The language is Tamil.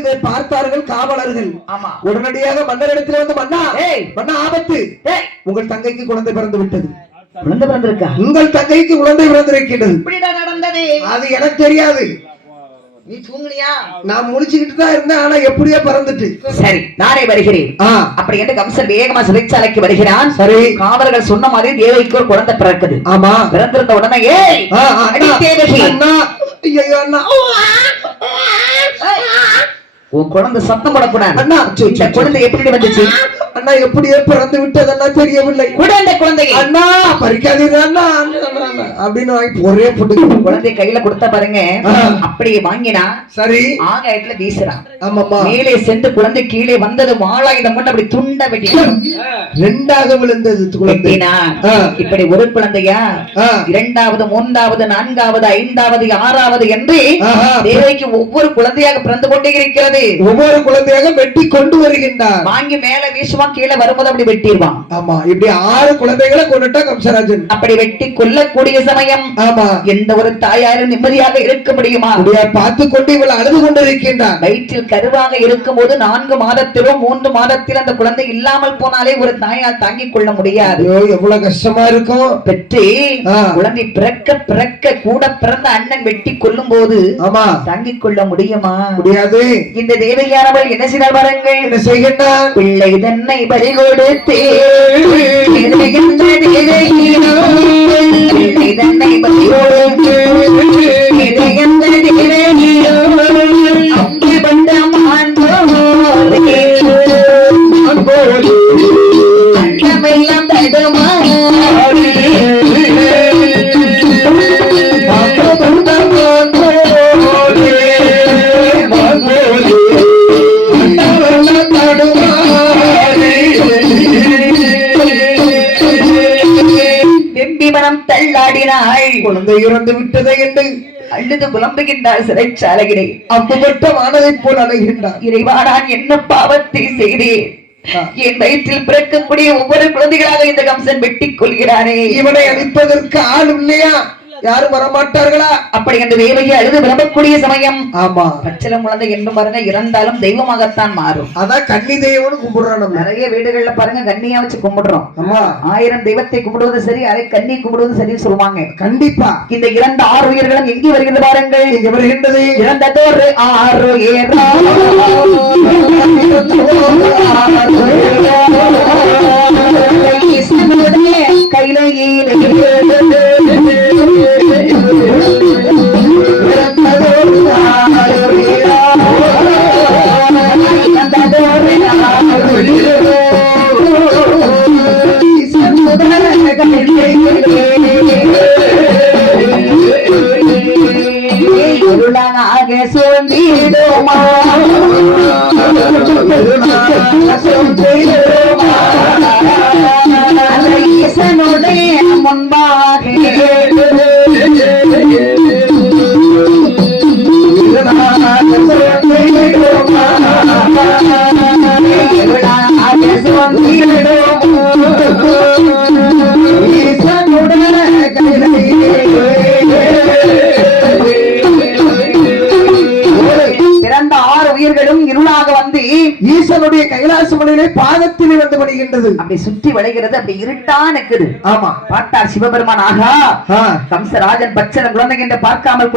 இதை பார்த்தார்கள் காவலர்கள். ஆமா. உடனடியாக மன்னரிடத்தில் வந்து மன்னா, மன்னா ஆபத்து, உங்கள் தங்கைக்கு குழந்தை பிறந்து விட்டது. குழந்தை பிறந்திருக்கா? உங்கள் தங்கைக்கு குழந்தை பிறந்திருக்கிறது. இப்படிதான் நடந்தது. அது எனக்கு தெரியாது. நீ தூங்குனியா? நான் முடிச்சுக்கிட்டு தான் இருந்தேன். ஆனா எப்படியோ பறந்துட்டு. சரி, நானே வருகிறேன். அப்படி என்று கம்சன் வேகமா சிறைச்சாலைக்கு வருகிறான். சரி, காவலர்கள் சொன்ன மாதிரி தேவகிக்கு ஒரு குழந்தை பிறக்குது. ஆமா. பிறந்திருந்த உடனே தேவகி, ஐயோ அண்ணா, உன் குழந்தை சத்தம் போடக்கூடாது. அண்ணா, குழந்தை எப்படி வந்துச்சு? அண்ணா எப்படியே பிறந்து விட்டதெல்லாம் தெரியவில்லை. குழந்தை அண்ணா பறிக்காதீங்க அண்ணா அப்படின்னு ஒரே புட்டு குழந்தை கையில கொடுத்த பாருங்க. அப்படியே வாங்கினா. சரி, ஆகாயத்துல வீசுறான். ஆமாமா. மேலே சென்று குழந்தை கீழே வந்தது. வாளாயுதம் கொண்டு அப்படி துண்ட வெட்டினான். ரெண்டாக விழுந்தது குழந்தை. இப்படி ஒரு குழந்தையா, இரண்டாவது, மூன்றாவது, நான்காவது, ஐந்தாவது, ஆறாவது என்று தேவைக்கு ஒவ்வொரு குழந்தையாக பிறந்து கொண்டே இருக்கிறது. ஒவ்வொரு குழந்தையாக வெட்டி கொண்டு வருகின்றார். வாங்கி மேல வீசுவான், கீழே வரும்போது அப்படி வெட்டிடுவான். ஆமா, இப்படி 6 குழந்தைகளை கொண்டுட்டா கம்சராஜன். அப்படி வெட்டி கொல்லக்கூடிய சமயம். ஆமா, எந்த ஒரு தாயாரும் நிம்மதியாக இருக்க முடியுமா? பார்த்து கொண்டு இவள் அழுது கொண்டிருக்கின்றார். வயிற்றில் கருவாக இருக்கும் போது 4 மாதத்திலும் 3 மாதத்தில் அந்த குழந்தை இல்லாமல் போனாலே ஒரு தாயால் தாங்கிக் கொள்ள முடியாது. எவ்வளவு கஷ்டமா இருக்கும். பெற்று குழந்தை பிறக்க பிறக்க கூட பிறந்த அண்ணன் வெட்டி கொல்லும் போது ஆமா தாங்கிக் கொள்ள முடியுமா? முடியாது. இந்த தேவையானவள் என்ன செய்தால் பாருங்கள். என்ன செய்கின்றார்? பிள்ளை தன்னை பறி கொடுத்தே பிள்ளை தன்னை பறி கொடுத்து அங்கே வந்த அண்டமெல்லாம் தடுமாறி தள்ளாடினாள். குழந்தை இறந்து விட்டதை என்று அழுது புலம்புகின்றார் சிறைச்சாலையிலே. அப்பட்டமானதை போல் அழைகின்றார். இறைவா, நான் என்ன பாவத்தை செய்தேன்? என் வயிற்றில் பிறக்கக்கூடிய ஒவ்வொரு குழந்தைகளாக இந்த கம்சன் வெட்டிக் கொள்கிறானே. இவனை அழிப்பதற்கு ஆள் இல்லையா? யாரும் வரமாட்டார்களா? அப்படி என்று தேவகி அழுது விளம்பக்கூடிய சமயம். ஆமா, பச்சிலம் குழந்தை என்று பாருங்க இறந்தாலும் தெய்வமாகத்தான் மாறும். அதான் கன்னி தெய்வம்னு கும்பிடுறோம். நிறைய வீடுகள்ல பாருங்க கன்னியா வச்சு கும்பிடுறோம். ஆமா, 1000 தெய்வத்தை கும்பிடுவது சரி, அதை கன்னி கும்பிடுவது சரி சொல்லுவாங்க. கண்டிப்பா. இந்த இறந்த 6 உயிர்களும் எங்கே வருகிறது பாருங்கள். இங்க வருகின்றது. இறந்ததோர் 6 கையிலே சோந்திடுமா ஈசனுடைய முன்பாக பிறந்த 6 உயிர்களும் இருளாக வந்து ஈசனுடைய கைலாச மலையிலே பாதத்திலே வந்து படுகின்றது. அப்படி சுற்றி வளைகிறது. அப்படி இருட்டா நிக்குது. ஆமா, பார்த்தார் சிவபெருமான். ஆகா, கம்சராஜன் பச்சன குழந்தை என்று பார்க்காமல்